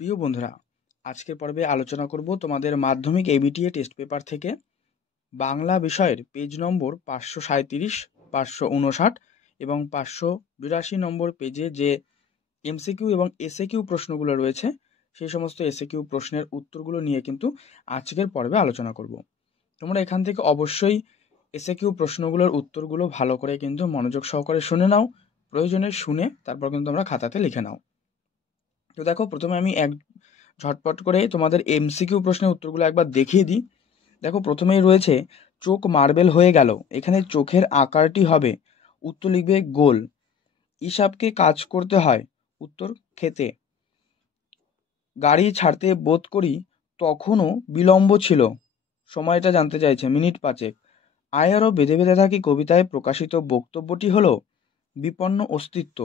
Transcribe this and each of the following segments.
প্রিয় বন্ধুরা, আজকের পর্বে আলোচনা করব তোমাদের মাধ্যমিক এবিটিএ টেস্ট পেপার থেকে বাংলা বিষয়ের পেজ নম্বর 537, 559 এবং 582 নম্বর পেজে যে এমসিকিউ এবং এসএকিউ প্রশ্নগুলো রয়েছে সেই সমস্ত এসএকিউ প্রশ্নের উত্তরগুলো নিয়ে কিন্তু আজকের পর্বে আলোচনা করব। তোমরা এখান থেকে অবশ্যই এসএকিউ প্রশ্নগুলোর উত্তরগুলো ভালো করে কিন্তু মনোযোগ সহকারে শুনে নাও, প্রয়োজনে শুনে তারপর কিন্তু তোমরা খাতাতে লিখে নাও। তো দেখো, প্রথমে আমি ঝটপট করে তোমাদের এমসিকিউ প্রশ্নের উত্তরগুলো একবার দেখিয়ে দিই। দেখো, প্রথমেই রয়েছে চোখ মার্বেল হয়ে গেল, এখানে চোখের আকারটি হবে, উত্তর লিখবে গোল। ইসাবকে কাজ করতে হয়, উত্তর খেতে। গাড়ি ছাড়তে বোধ করি তখনও বিলম্ব ছিল, সময়টা জানতে চাইছে, মিনিট 5। আয়ারও বেঁধে বেঁধে থাকি কবিতায় প্রকাশিত বক্তব্যটি হলো বিপন্ন অস্তিত্ব।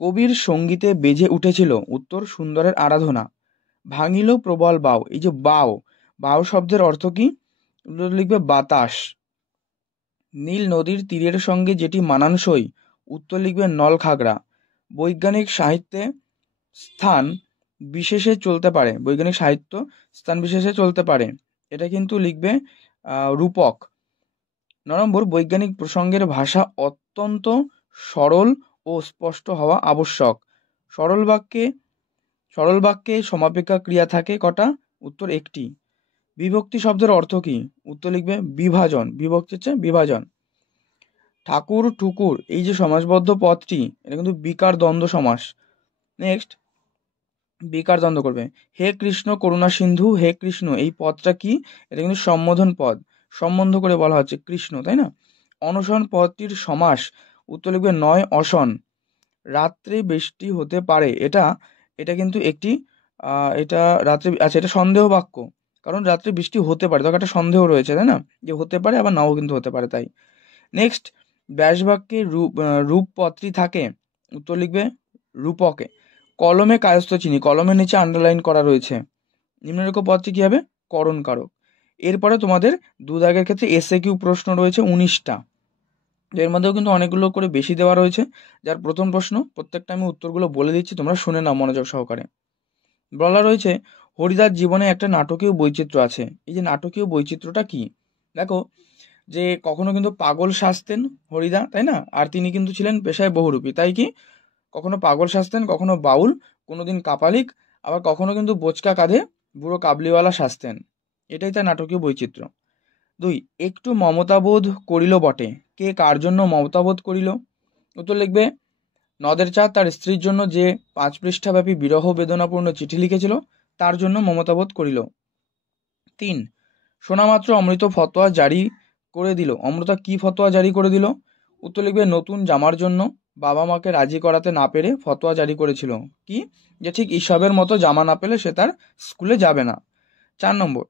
কবির সঙ্গীতে বেজে উঠেছিল, উত্তর সুন্দরের আরাধনা। ভাঙিল প্রবল বাও, এই যে বাও, বাও শব্দের অর্থ কি? লিখবে বাতাস। নীল নদীর তীরের সঙ্গে যেটি মানানসই, উত্তর লিখবে নলখাগড়া। বৈজ্ঞানিক সাহিত্যে স্থান বিশেষে চলতে পারে, বৈজ্ঞানিক সাহিত্য স্থান বিশেষে চলতে পারে, এটা কিন্তু লিখবে রূপক। 9 নম্বর, বৈজ্ঞানিক প্রসঙ্গের ভাষা অত্যন্ত সরল ও স্পষ্ট হওয়া আবশ্যক। সরল বাক্যে সমাপিকা ক্রিয়া থাকে কটা? উত্তর একটি। বিভক্তি শব্দের অর্থ কি? উত্তর লিখবে বিভাজন, বিভক্তি হচ্ছে বিভাজন। ঠাকুর ঠুকুর, এই যে সমাসবদ্ধ পদটি, এটা কিন্তু বিকার দ্বন্দ্ব সমাস। নেক্সট, বিকার দ্বন্দ্ব করবে। হে কৃষ্ণ করুণা সিন্ধু, হে কৃষ্ণ, এই পদটা কি? এটা কিন্তু সম্বোধন পদ, সম্বন্ধ করে বলা হচ্ছে কৃষ্ণ, তাই না? অনশন পদটির সমাস, উত্তর লিখবে নয় অসন। রাত্রে বৃষ্টি হতে পারে, এটা কিন্তু একটি এটা রাত্রে, আচ্ছা, এটা সন্দেহ বাক্য, কারণ রাত্রে বৃষ্টি হতে পারে, তখন একটা সন্দেহ রয়েছে, তাই না, যে হতে পারে আবার নাও কিন্তু হতে পারে, তাই। নেক্সট, ব্যাস বাক্যে রূপপদটি থাকে, উত্তর লিখবে রূপকে। কলমে কায়স্থ চিনি, কলমের নিচে আন্ডারলাইন করা রয়েছে, নিম্নরেখ পদটি কি হবে? করণ কারক। এরপরে তোমাদের দাগের ক্ষেত্রে এসএকিউ প্রশ্ন রয়েছে 19টা, এর মধ্যেও কিন্তু অনেকগুলো করে বেশি দেওয়া রয়েছে। যার প্রথম প্রশ্ন, প্রত্যেকটা আমি উত্তরগুলো বলে দিচ্ছি, তোমরা শুনে নাও মনোযোগ সহকারে। বলা রয়েছে হরিদার জীবনে একটা নাটকীয় বৈচিত্র্য আছে। এই যে নাটকীয় বৈচিত্র্যটা কি? দেখো, যে কখনো কিন্তু পাগল সাজতেন হরিদা, তাই না, আর তিনি কিন্তু ছিলেন পেশায় বহুরূপী, তাই কি কখনো পাগল সাজতেন, কখনো বাউল, কোনোদিন কাপালিক, আবার কখনো কিন্তু বোচকা কাঁধে বুড়ো কাবলিওয়ালা সাজতেন। এটাই তার নাটকীয় বৈচিত্র্য। 2, একটু মমতাবোধ করিল বটে, কে কার জন্য মমতাবোধ করিল? উত্তর লিখবে নদের চাঁদ তার স্ত্রীর জন্য যে 5 পৃষ্ঠাব্যাপী বিরহ বেদনাপূর্ণ চিঠি লিখেছিল, তার জন্য মমতাবোধ করিল। 3, শোনামাত্র অমৃত ফতোয়া জারি করে দিল, অমৃতা কি ফতোয়া জারি করে দিল? উত্তর লিখবে নতুন জামার জন্য বাবা মাকে রাজি করাতে না পেরে ফতোয়া জারি করেছিল, কি, যে ঠিক ঈশবের মতো জামা না পেলে সে তার স্কুলে যাবে না। 4 নম্বর,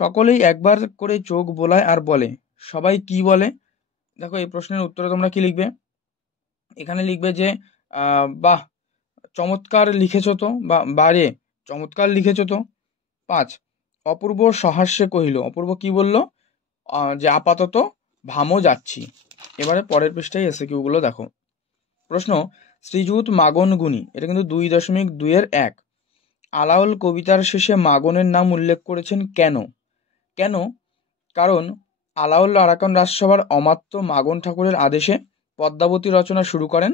সকলেই একবার করে চোখ বোলায় আর বলে, সবাই কি বলে? দেখো, এই প্রশ্নের উত্তরে তোমরা কি লিখবে? এখানে লিখবে যে বাহ, চমৎকার লিখেছো তো, বা বারে চমৎকার লিখেছো তো। 5, অপূর্ব সহাস্যে কহিল, অপূর্ব কি বলল? যে আপাতত ভামো যাচ্ছি। এবারে পরের পৃষ্ঠায় এসএকিউ গুলো দেখো। প্রশ্ন, শ্রীযুত মাগন গুণী, এটা কিন্তু 2.2-1। আলাওল কবিতার শেষে মাগনের নাম উল্লেখ করেছেন কেন? কেন? কারণ আলাউল আরাকান রাজসভার অমাত্য মাগন ঠাকুরের আদেশে পদ্মাবতী রচনা শুরু করেন,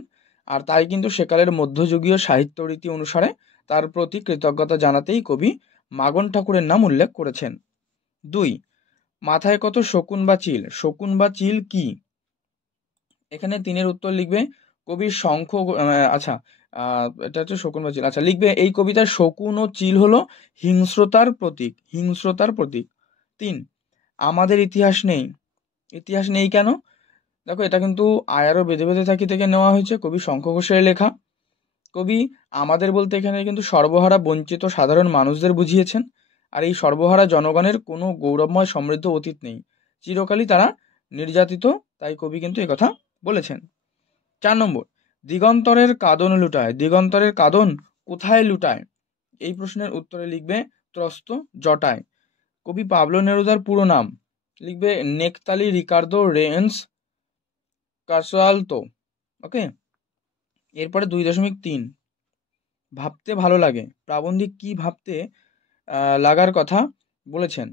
আর তাই কিন্তু সেকালের মধ্যযুগীয় সাহিত্য রীতি অনুসারে তার প্রতি কৃতজ্ঞতা জানাতেই কবি মাগন ঠাকুরের নাম উল্লেখ করেছেন। 2, মাথায় কত শকুন বা চিল, শকুন বা চিল কি? এখানে 3-এর উত্তর লিখবে কবির শঙ্খ, আচ্ছা, এটা হচ্ছে শকুন বা চিল, আচ্ছা, লিখবে এই কবিতার শকুন ও চিল হলো হিংস্রতার প্রতীক, হিংস্রতার প্রতীক। 3, আমাদের ইতিহাস নেই, ইতিহাস নেই কেন? দেখো, এটা কিন্তু আয়ারও বেঁধে বেঁধে থাকি থেকে নেওয়া হয়েছে, কবি শঙ্খ ঘোষের লেখা। কবি আমাদের বলতে এখানে কিন্তু সর্বহারা বঞ্চিত সাধারণ মানুষদের বুঝিয়েছেন, আর এই সর্বহারা জনগণের কোনো গৌরবময় সমৃদ্ধ অতীত নেই, চিরকালই তারা নির্যাতিত, তাই কবি কিন্তু একথা বলেছেন। 4 নম্বর, দিগন্তরের কাঁদন লুটায়, দিগন্তরের কাঁদন কোথায় লুটায়? এই প্রশ্নের উত্তরে লিখবে ত্রস্ত জটায়। কবি পাবলো নেরুদার পুরো নাম, লিখবে নেকতালি রিকার্দো রেন্স কাসোয়ালতো। ওকে, এরপরে 2.3, ভাবতে ভালো লাগে, প্রাবন্ধিক কি ভাবতে লাগার কথা বলেছেন?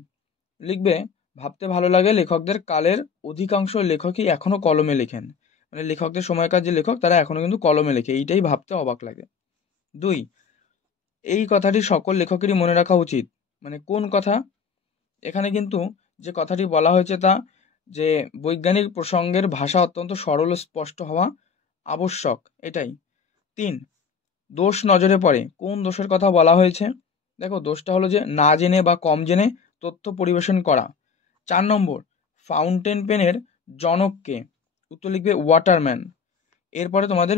লিখবে ভাবতে ভালো লাগে লেখকদের কালের অধিকাংশ লেখকই এখনো কলমে লেখেন, মানে লেখকদের সময়কার যে লেখক তারা এখনো কিন্তু কলমে লেখে, এইটাই ভাবতে অবাক লাগে। 2, এই কথাটি সকল লেখকেরই মনে রাখা উচিত, মানে কোন কথা? এখানে কিন্তু যে কথাটি বলা হয়েছে তা যে বৈজ্ঞানিক প্রসঙ্গের ভাষা অত্যন্ত সরল ও স্পষ্ট হওয়া আবশ্যক, এটাই। 3, দোষ নজরে পড়ে, কোন দোষের কথা বলা হয়েছে? দেখো দোষটা হলো যে না জেনে বা কম জেনে তথ্য পরিবেশন করা। 4 নম্বর, ফাউন্টেন পেনের জনককে? উত্তর লিখবে ওয়াটারম্যান। এরপরে তোমাদের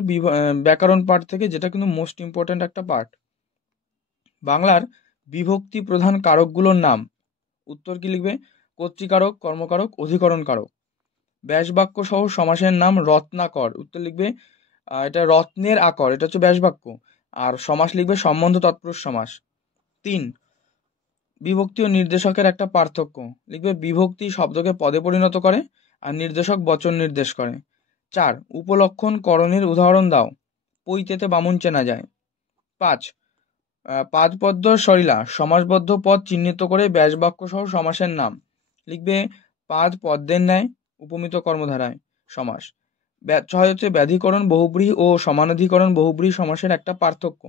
ব্যাকরণ পার্ট থেকে, যেটা কিন্তু মোস্ট ইম্পর্ট্যান্ট একটা পার্ট, বাংলার বিভক্তি প্রধান কারকগুলোর নাম। উত্তর কি লিখবে? কর্তৃকারক, কর্মকারক, অধিকরণ কারক। ব্যাসবাক্য সহ সমাসের নাম রত্নাকর। উত্তর লিখবে এটা রত্নের আকর, এটা হচ্ছে ব্যাসবাক্য। আর সমাস লিখবে সম্বন্ধ তৎপুরুষ সমাস। 3, বিভক্তি ও নির্দেশকের একটা পার্থক্য। লিখবে বিভক্তি শব্দকে পদে পরিণত করে আর নির্দেশক বচন নির্দেশ করে। 4, উপলক্ষণ করণের উদাহরণ দাও। পৈতেতে বামুন চেনা যায়। 5, পাদপদ্য সরিলা সমাসবদ্ধ পদ চিহ্নিত করে ব্যাসবাক্য সহ সমাসের নাম। লিখবে পাদ পদ্মের ন্যায়, উপমিত কর্মধারায় সমাস। 6 হচ্ছে ব্যাধিকরণ বহুব্রীহি ও সমানাধিকরণ বহুব্রীহি সমাসের একটা পার্থক্য।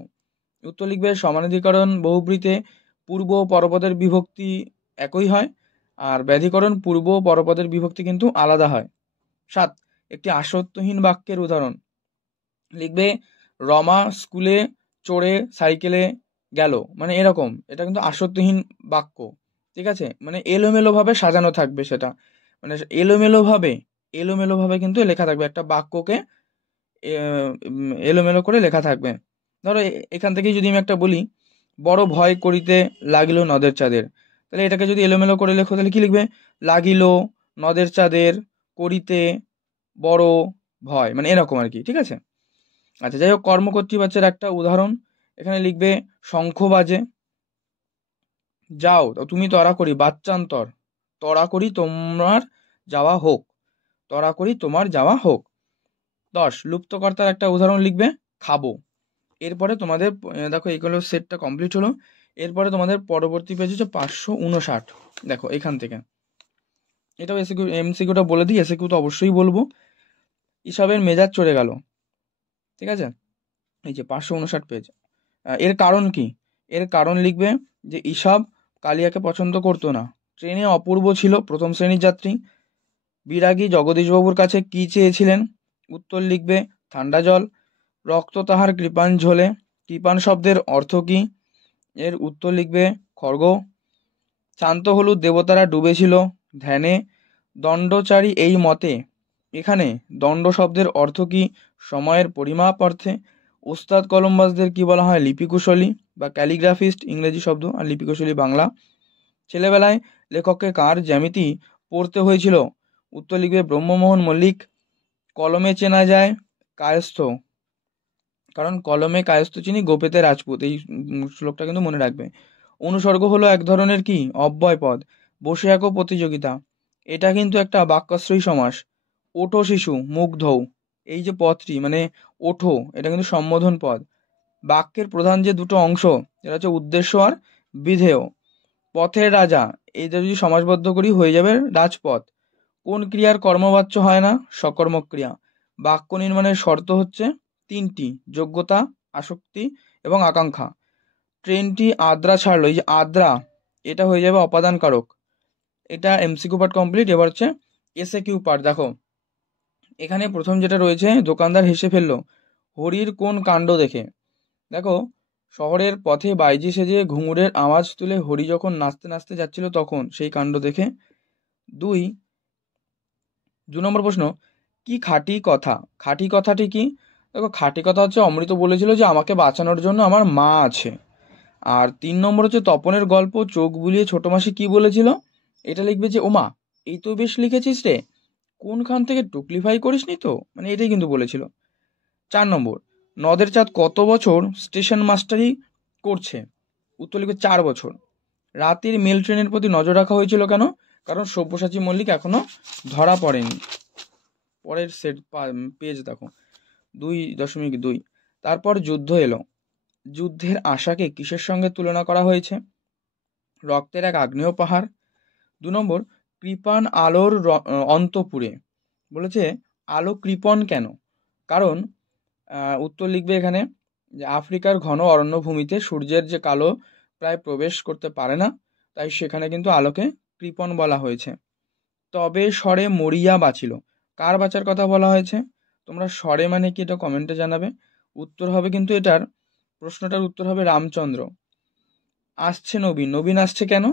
উত্তর লিখবে সমানাধিকরণ বহুব্রীতে পূর্ব ও পরপদের বিভক্তি একই হয়, আর ব্যাধিকরণ পূর্ব ও পরপদের বিভক্তি কিন্তু আলাদা হয়। 7, একটি আশ্বত্যহীন বাক্যের উদাহরণ। লিখবে রমা স্কুলে চড়ে সাইকেলে গেল, মানে এরকম, এটা কিন্তু আশ্বত্যহীন বাক্য, ঠিক আছে, মানে এলোমেলোভাবে সাজানো থাকবে সেটা, মানে এলোমেলোভাবে কিন্তু লেখা থাকবে একটা বাক্যকে, এলোমেলো করে লেখা থাকবে। ধরো এখান থেকেই যদি আমি একটা বলি, বড় ভয় করিতে লাগিল নদের চাঁদের, তাহলে এটাকে যদি এলোমেলো করে লেখো তাহলে কি লিখবে? লাগিল নদের চাঁদের করিতে বড় ভয়, মানে এরকম আর কি, ঠিক আছে। আচ্ছা যাই হোক, কর্মকর্তৃবাচ্যের একটা উদাহরণ এখানে লিখবে শঙ্খ বাজে। যাও তুমি তরা করি বাচ্চান্তর, তরা করি তোমার যাওয়া হোক, তরা করি তোমার যাওয়া হোক। 10, লুপ্তকর্তার একটা উদাহরণ লিখবে খাবো। এরপরে তোমাদের দেখো এইগুলো সেটটা কমপ্লিট হলো। এরপরে তোমাদের পরবর্তী পেজ হচ্ছে 559। দেখো এখান থেকে, এটাও এমসিকিউটা বলে দিই, এসিকিউ তো অবশ্যই বলবো। ইসবের মেজাজ চড়ে গেল, ঠিক আছে, এই যে 559 পেজ। এর কারণ কি? এর কারণ লিখবে যে ইসব কালিয়াকে পছন্দ করতো না, ট্রেনে অপূর্ব ছিল প্রথম শ্রেণীর যাত্রী, বিরাগী জগদীশবাবুর কাছে কি চেয়েছিলেন? উত্তর লিখবে ঠান্ডা জল, রক্ত তাহার কৃপাণ ঝোলে, কৃপাণ শব্দের অর্থ কি? এর উত্তর লিখবে খড়গ, শান্ত হলুদ দেবতারা ডুবেছিল ধ্যানে, দণ্ডচারী এই মতে। এখানে দণ্ড শব্দের অর্থ কি? সময়ের পরিমাপ অর্থে। ওস্তাদ কলমবাজদের কি বলা হয়? লিপিকুশলী বা ক্যালিগ্রাফিস্ট ইংরেজি শব্দ, আর লিপিকুশলী বাংলা। ছেলেবেলায় লেখককে কার জ্যামিতি পড়তে হয়েছিল? উত্তর লিখবে ব্রহ্মমোহন মল্লিক। কলমে চেনা যায় কায়স্থ, কারণ কলমে কায়স্থ চিনি গোপেতে রাজপুত, এই শ্লোকটা কিন্তু মনে রাখবে। অনুসর্গ হলো এক ধরনের কি? অব্যয় পদ। বসে আঁকো প্রতিযোগিতা, এটা কিন্তু একটা বাক্যাশ্রয়ী সমাস। ওঠো শিশু মুগ্ধৌ, এই যে পদটি মানে ওঠো, এটা কিন্তু সম্বোধন পদ। বাক্যের প্রধান যে দুটো অংশ, এটা হচ্ছে উদ্দেশ্য আর বিধেয়। পথের রাজা, এইটা যদি সমাসবদ্ধ করি হয়ে যাবে রাজপথ। কোন ক্রিয়ার কর্মবাচ্য হয় না? সকর্মক ক্রিয়া। বাক্য নির্মাণের শর্ত হচ্ছে 3টি: যোগ্যতা, আসক্তি এবং আকাঙ্ক্ষা। ট্রেনটি আদ্রা ছাড়লো, এই যে আদ্রা, এটা হয়ে যাবে অপাদান কারক। এটা এমসিকিউ পার্ট কমপ্লিট। এবার হচ্ছে এসএ কিউ পার্ট। দেখো এখানে প্রথম যেটা রয়েছে, দোকানদার হেসে ফেললো হরির কোন কাণ্ড দেখে? দেখো শহরের পথে বাইজি সেজে ঘুঙুরের আওয়াজ তুলে হরি যখন নাচতে নাচতে যাচ্ছিল তখন সেই কাণ্ড দেখে। 2 নম্বর প্রশ্ন, কি খাঁটি কথা? খাঁটি কথাটি কি? দেখো খাঁটি কথা হচ্ছে অমৃত বলেছিল যে আমাকে বাঁচানোর জন্য আমার মা আছে। আর 3 নম্বর হচ্ছে তপনের গল্প চোখ বুলিয়ে ছোট মাসি কি বলেছিল? এটা লিখবে যে ওমা এই তো বেশ লিখেছিস রে, কোনখান থেকে টুকলিফাই করিসনি তো, মানে এটাই কিন্তু বলেছিল। 4 নম্বর, নদের চাঁদ কত বছর স্টেশন মাস্টারি করছে? উত্তর লিখবে 4 বছর। রাতের মেল ট্রেনের প্রতি নজর রাখা হয়েছিল কেন? কারণ সব্যসাচী মল্লিক এখনো ধরা পড়েনি। পরের সেট পেজ দেখো 2.2। তারপর যুদ্ধ এলো, যুদ্ধের আশাকে কিসের সঙ্গে তুলনা করা হয়েছে? রক্তের এক আগ্নেয় পাহাড়। 2 নম্বর, কৃপাণ আলোর অন্তপুরে, বলেছে আলো কৃপণ কেন? কারণ উত্তর লিখবে এখানে যে আফ্রিকার ঘন অরণ্যভূমিতে সূর্যের যে কালো প্রায় প্রবেশ করতে পারে না, তাই সেখানে কিন্তু আলোকে কৃপণ বলা হয়েছে। তবে স্বরে মরিয়া বাঁচিল, কার বাঁচার কথা বলা হয়েছে? তোমরা স্বরে মানে কি এটা কমেন্টে জানাবে। উত্তর হবে কিন্তু এটার, প্রশ্নটার উত্তর হবে রামচন্দ্র। আসছে নবীন, নবীন আসছে কেন?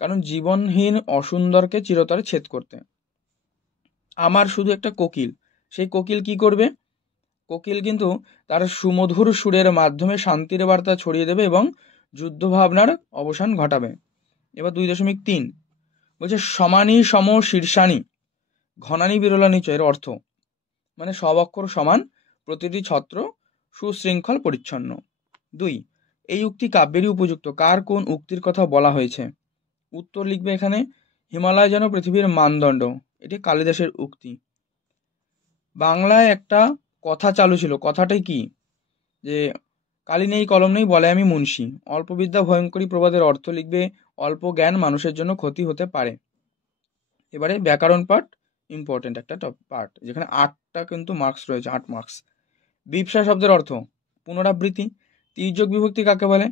কারণ জীবনহীন অসুন্দরকে চিরতরে ছেদ করতে। আমার শুধু একটা কোকিল, সেই কোকিল কি করবে? কোকিল কিন্তু তার সুমধুর সুরের মাধ্যমে শান্তির বার্তা ছড়িয়ে দেবে এবং যুদ্ধ ভাবনার অবসান ঘটাবে। এবার 2.3 বলছে সমানি সম শীর্ষানি ঘনানি বিরলানি চ, এর অর্থ মানে সব অক্ষর সমান, প্রতিটি ছত্র সুশৃঙ্খল পরিচ্ছন্ন। 2, এই উক্তি কাব্যেরই উপযুক্ত, কার কোন উক্তির কথা বলা হয়েছে? উত্তর লিখবে এখানে হিমালয় যেন পৃথিবীর মানদণ্ড, এটি কালিদাসের উক্তি। বাংলায় একটা কথা চালু ছিল, কথাটাই কি? যে কালি নেই কলম নেই বলে আমি মুন্সি, অল্প বিদ্যা ভয়ঙ্করী প্রবাদের অর্থ লিখবে অল্প জ্ঞান মানুষের জন্য ক্ষতি হতে পারে। এবারে ব্যাকরণ পার্ট, ইম্পর্টেন্ট একটা পার্ট, যেখানে 8টা কিন্তু মার্কস রয়েছে, 8 মার্কস। বিপ্সা শব্দের অর্থ পুনরাবৃত্তি। তির্যক বিভক্তি কাকে বলে?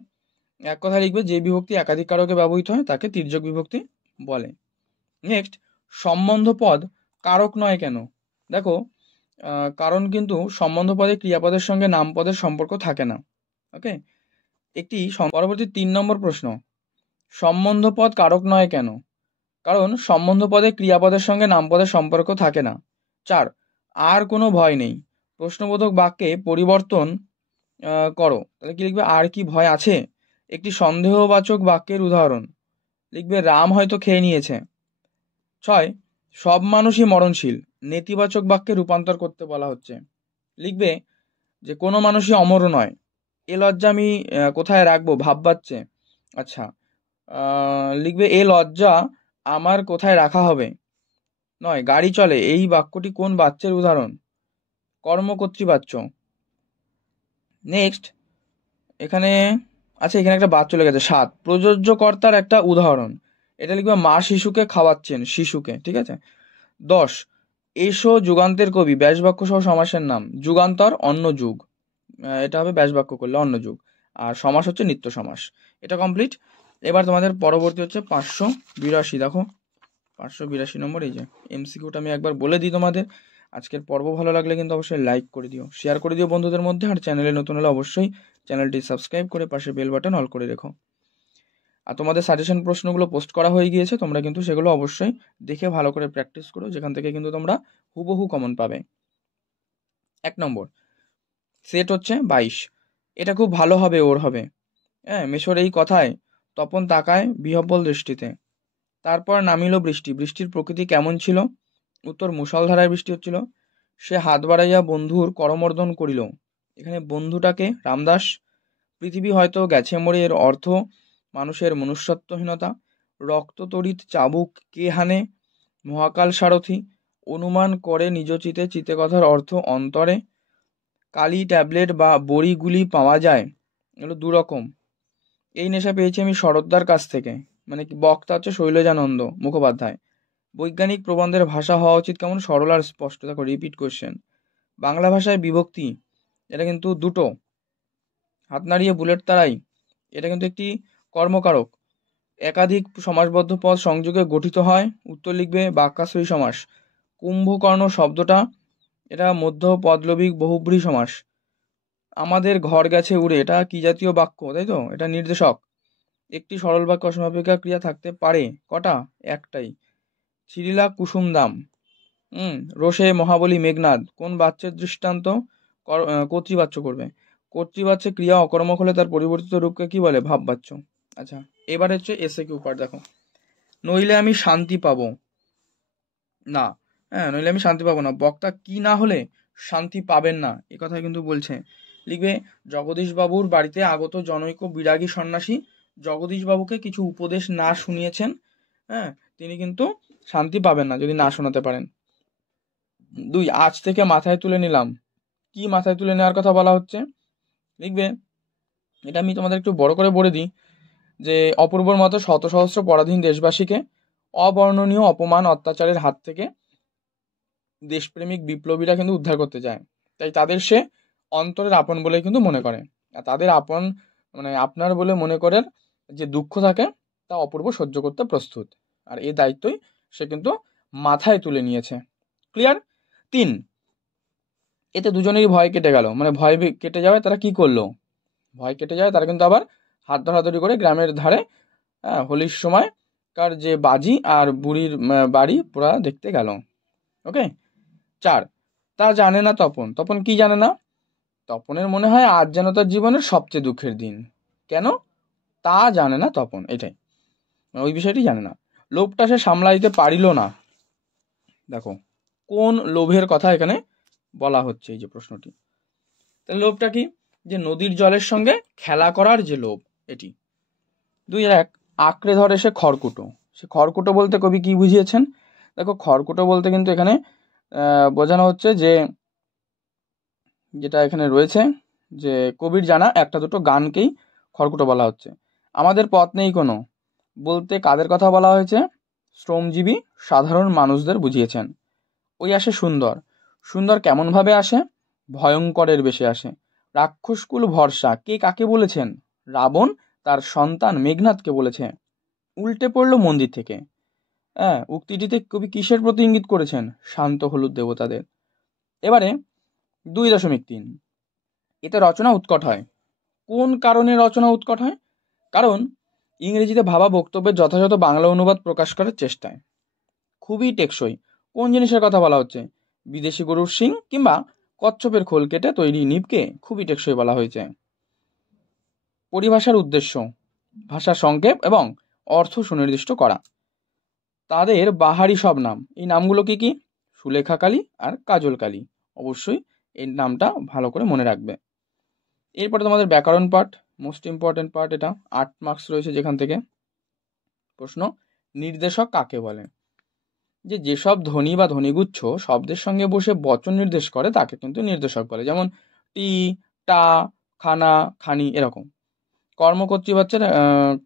এক কথা লিখবে যে বিভক্তি একাধিক কারকে ব্যবহৃত হয় তাকে তির্যক বিভক্তি বলে। নেক্সট, সম্বন্ধ পদ কারক নয় কেন? দেখো কারণ কিন্তু সম্বন্ধ পদে ক্রিয়াপদের সঙ্গে নামপদের সম্পর্ক থাকে না। ওকে, একটি পরবর্তী 3 নম্বর প্রশ্ন, সম্বন্ধ পদ কারক নয় কেন? কারণ সম্বন্ধ পদে ক্রিয়াপদের সঙ্গে নামপদের সম্পর্ক থাকে না। 4, আর কোনো ভয় নেই, প্রশ্নবোধক বাক্যে পরিবর্তন করো, তাহলে কি লিখবে? আর কি ভয় আছে? একটি সন্দেহবাচক বাক্যের উদাহরণ লিখবে রাম হয়তো খেয়ে নিয়েছে। 6, সব মানুষই মরণশীল, নেতিবাচক বাক্যে রূপান্তর করতে বলা হচ্ছে, লিখবে যে কোনো মানুষই অমর নয়। এ লজ্জা আমি কোথায় রাখবো ভাববাচ্ছে। আচ্ছা, লিখবে এ লজ্জা আমার কোথায় রাখা হবে। 9, গাড়ি চলে, এই বাক্যটি কোন বাচ্যের উদাহরণ? কর্মকর্তৃবাচ্য। নেক্সট, এখানে এখানে একটা বাদ চলে গেছে। 7, প্রযোজ্য কর্তার একটা উদাহরণ, এটা লিখবে মা শিশুকে খাওয়াচ্ছেন, শিশুকে, ঠিক আছে। 10, এসো যুগান্তের কবি, ব্যাসবাক্য সহ সমাসের নাম, যুগান্তর অন্য যুগ, এটা হবে ব্যাসবাক্য করলে অন্য যুগ, আর সমাস হচ্ছে নিত্য সমাস। এটা কমপ্লিট। এবার তোমাদের পরবর্তী হচ্ছে 582, দেখো 582 নম্বর, এই যে এমসিকিউটা আমি একবার বলে দিই তোমাদের। আজকের পর্ব ভালো লাগলে কিন্তু অবশ্যই লাইক করে দিও, শেয়ার করে দিও বন্ধুদের মধ্যে, আর চ্যানেলে নতুন হলে অবশ্যই চ্যানেলটি সাবস্ক্রাইব করে পাশে বেল বাটন অল করে রেখো। আর তোমাদের সাজেশন প্রশ্নগুলো পোস্ট করা হয়ে গিয়েছে, তোমরা কিন্তু সেগুলো অবশ্যই দেখে ভালো করে প্র্যাকটিস করো, যেখান থেকে কিন্তু তোমরা হুবহু কমন পাবে। 1 নম্বর, সেট হচ্ছে 22, এটা খুব ভালো হবে, ওর হবে। হ্যাঁ, মেশোর এই কথায় তপন তাকায় বিহ্বল দৃষ্টিতে। তারপর নামিল বৃষ্টি, বৃষ্টির প্রকৃতি কেমন ছিল? উত্তর মুষলধারায় বৃষ্টি হচ্ছিল। সে হাত বাড়াইয়া বন্ধুর করমর্দন করিল, এখানে বন্ধুটাকে রামদাস। পৃথিবী হয়তো গেছে মরে, এর অর্থ মানুষের মনুষ্যত্বহীনতা। রক্ততড়িৎ চাবুক কে হানে, মহাকাল সারথি। অনুমান করে নিজ চিতে, চিতে কথার অর্থ অন্তরে। কালি ট্যাবলেট বা বড়িগুলি পাওয়া যায়, এগুলো 2 রকম। এই নেশা পেয়েছি আমি শরৎদার কাছ থেকে, মানে কি বক্তা হচ্ছে শৈলজানন্দ মুখোপাধ্যায়। বৈজ্ঞানিক প্রবন্ধের ভাষা হওয়া উচিত কেমন? সরল আর স্পষ্ট। দেখো রিপিট কোয়েশ্চেন, বাংলা ভাষায় বিভক্তি এটা কিন্তু 2টো। হাত নাড়িয়ে বুলেট তারাই, এটা কিন্তু একটি কর্মকারক। একাধিক সমাসবদ্ধ পদ সংযোগে গঠিত হয়, উত্তর লিখবে বাক্যাশ্রয়ী সমাস। কুম্ভকর্ণ শব্দটা এটা মধ্য পদলবিক বহুব্রী সমাস। আমাদের ঘর গেছে উড়ে, এটা কি জাতীয় বাক্য, তাই তো? এটা নির্দেশক। একটি সরল বাক্য অসমাপিকা ক্রিয়া থাকতে পারে, কটা? একটাই। চিরিলা কুসুম দাম, রোষে মহাবলী মেঘনাদ, কোন বাচ্যের দৃষ্টান্ত? কর্তৃবাচ্য করবে। কর্তৃবাচ্যে ক্রিয়া অকর্মক হলে তার পরিবর্তিত রূপকে কি বলে? ভাববাচ্য। আচ্ছা, এবার হচ্ছে এসে কিউ পার্ট, দেখো নইলে আমি শান্তি পাবো না। হ্যাঁ, নইলে আমি শান্তি পাবো না, বক্তা কি না হলে শান্তি পাবেন না, এ কথা কিন্তু বলছে। লিখবে জগদীশবাবুর বাড়িতে আগত জনৈক বিরাগী সন্ন্যাসী জগদীশবাবুকে কিছু উপদেশ না শুনিয়েছেন, হ্যাঁ, তিনি কিন্তু শান্তি পাবেন না যদি না শোনাতে পারেন। 2, আজ থেকে মাথায় তুলে নিলাম, কি মাথায় তুলে নেওয়ার কথা বলা হচ্ছে? লিখবে এটা আমি তোমাদের একটু বড় করে বলে দিই যে অপূর্বর মতো শত সহস্র পরাধীন দেশবাসীকে অবর্ণনীয় অপমান অত্যাচারের হাত থেকে দেশপ্রেমিক বিপ্লবীরা কিন্তু উদ্ধার করতে চায়। তাই তাদের সে অন্তরের আপন বলেই কিন্তু মনে করে। আর তাদের আপন মানে আপনার বলে মনে করার যে দুঃখ থাকে তা অপূর্ব সহ্য করতে প্রস্তুত। আর এই দায়িত্বই সে কিন্তু মাথায় তুলে নিয়েছে। ক্লিয়ার? 3, এতে দুজনেরই ভয় কেটে গেল, মানে ভয় কেটে যাওয়ায় তারা কি করলো, ভয় কেটে যায় তারা কিন্তু আবার হাত ধরাধরি করে গ্রামের ধারে হোলির সময় কার যে বাজি আর বুড়ির বাড়ি পুরা দেখতে গেল। ওকে। 4, তা জানে না তপন। তপন কি জানে না? তপনের মনে হয় আজ যেন তার জীবনের সবচেয়ে দুঃখের দিন। কেন? তা জানে না তপন, এটাই ওই বিষয়টি জানে না। লোভটা সে সামলাইতে পারিল না। দেখো কোন লোভের কথা এখানে বলা হচ্ছে, এই যে প্রশ্নটি। তাহলে লোভটা কি? যে নদীর জলের সঙ্গে খেলা করার যে লোভ, এটি। 2-1, আঁকড়ে ধরে সে খড়কুটো। সে খড়কুটো বলতে কবি কি বুঝিয়েছেন? দেখো খড়কুটো বলতে কিন্তু এখানে বোঝানো হচ্ছে যে যেটা এখানে রয়েছে যে কবির জানা একটা দুটো গানকেই খড়কুটো বলা হচ্ছে। আমাদের পথ নেই কোনো বলতে কাদের কথা বলা হয়েছে? শ্রমজীবী সাধারণ মানুষদের বুঝিয়েছেন। ওই আসে সুন্দর। সুন্দর কেমন ভাবে আসে? ভয়ঙ্করের বেশে আসে। রাক্ষসকুল ভরসা কে কাকে বলেছেন? রাবণ তার সন্তান মেঘনাথকে বলেছে। উল্টে পড়লো মন্দির থেকে। হ্যাঁ, উক্তিটিতে কবি কিসের প্রতি ইঙ্গিত করেছেন? শান্ত হলুদ দেবতাদের। এবারে 2.3, এতে রচনা উৎকট হয়। কোন কারণে রচনা উৎকট হয়? কারণ ইংরেজিতে ভাবা বক্তব্যের যথাযথ বাংলা অনুবাদ প্রকাশ করার চেষ্টায়। খুবই টেকসই। কোন জিনিসের কথা বলা হচ্ছে? বিদেশি গরুর শিং কিংবা কচ্ছপের খোল কেটে তৈরি নিবকে খুবই টেকসই বলা হয়েছে। পরিভাষার উদ্দেশ্য, ভাষার সংক্ষেপ এবং অর্থ সুনির্দিষ্ট করা। তাদের বাহারি সব নাম, এই নামগুলো কি কি? সুলেখা কালী আর কাজল কালী। অবশ্যই এই নামটা ভালো করে মনে রাখবে। এরপরে তোমাদের ব্যাকরণ পার্ট, মোস্ট ইম্পর্টেন্ট পার্ট, এটা 8 মার্কস রয়েছে যেখান থেকে। প্রশ্ন, নির্দেশক কাকে বলে? যেসব ধ্বনি বা ধ্বনিগুচ্ছ শব্দের সঙ্গে বসে বচন নির্দেশ করে তাকে কিন্তু নির্দেশক বলে। যেমন টি, টা, খানা, খানি, এরকম। কর্মকর্তৃবাচ্যের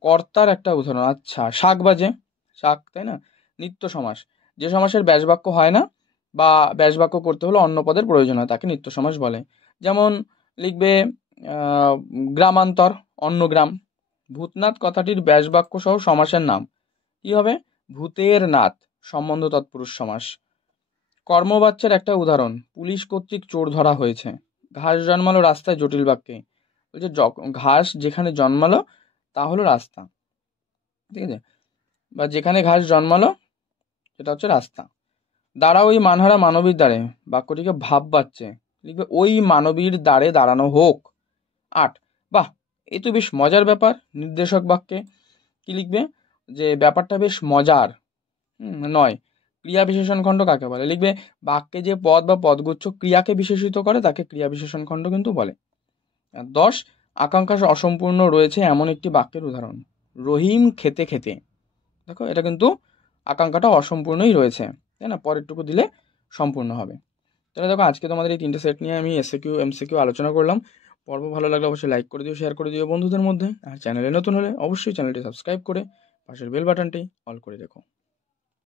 কর্তার একটা উদাহরণ, আচ্ছা শাক বাজে, শাক, তাই না? নিত্য সমাস, যে সমাসের ব্যাসবাক্য হয় না বা ব্যাসবাক্য করতে হলে অন্য পদের প্রয়োজন হয় তাকে নিত্য সমাস বলে। যেমন লিখবে গ্রামান্তর, অন্য গ্রাম। ভূতনাথ কথাটির ব্যাসবাক্য সহ সমাসের নাম কি হবে? ভূতের নাথ, সম্বন্ধ তৎপুরুষ সমাস। কর্মবাচ্যের একটা উদাহরণ, পুলিশ কর্তৃক চোর ধরা হয়েছে। ঘাস জন্মালো রাস্তায় জটিল বাক্যে, বলছে ঘাস যেখানে জন্মালো তা হলো রাস্তা, ঠিক আছে? বা যেখানে ঘাস জন্মালো সেটা হচ্ছে রাস্তা। দাঁড়া ওই মানহারা মানবীর দ্বারে, বাক্যটিকে ভাব বাচ্চে, লিখবে ওই মানবীর দ্বারে দাঁড়ানো হোক। 8, বাহ, এ তো বেশ মজার ব্যাপার। নির্দেশক বাক্যে কি লিখবে? যে ব্যাপারটা বেশ মজার। 9, ক্রিয়া বিশেষণ খণ্ড কাকে বলে? লিখবে বাক্যে যে পদ বা পদগুচ্ছ ক্রিয়াকে বিশেষিত করে তাকে ক্রিয়া বিশেষণ খণ্ড কিন্তু বলে। 10, আকাঙ্ক্ষা অসম্পূর্ণ রয়েছে এমন একটি বাক্যের উদাহরণ, রহিম খেতে খেতে। দেখো এটা কিন্তু আকাঙ্ক্ষাটা অসম্পূর্ণই রয়েছে, তাই না? পরেরটুকু দিলে সম্পূর্ণ হবে। তাহলে দেখো আজকে তোমাদের এই 3টে সেট নিয়ে আমি এসএকিউ এমসিকিউ আলোচনা করলাম। পর্ব ভালো লাগলে অবশ্যই লাইক করে দিও, শেয়ার করে দিও বন্ধুদের মধ্যে। আর চ্যানেলে নতুন হলে অবশ্যই চ্যানেলটি সাবস্ক্রাইব করে পাশের বেল বাটনটি অল করে রেখো।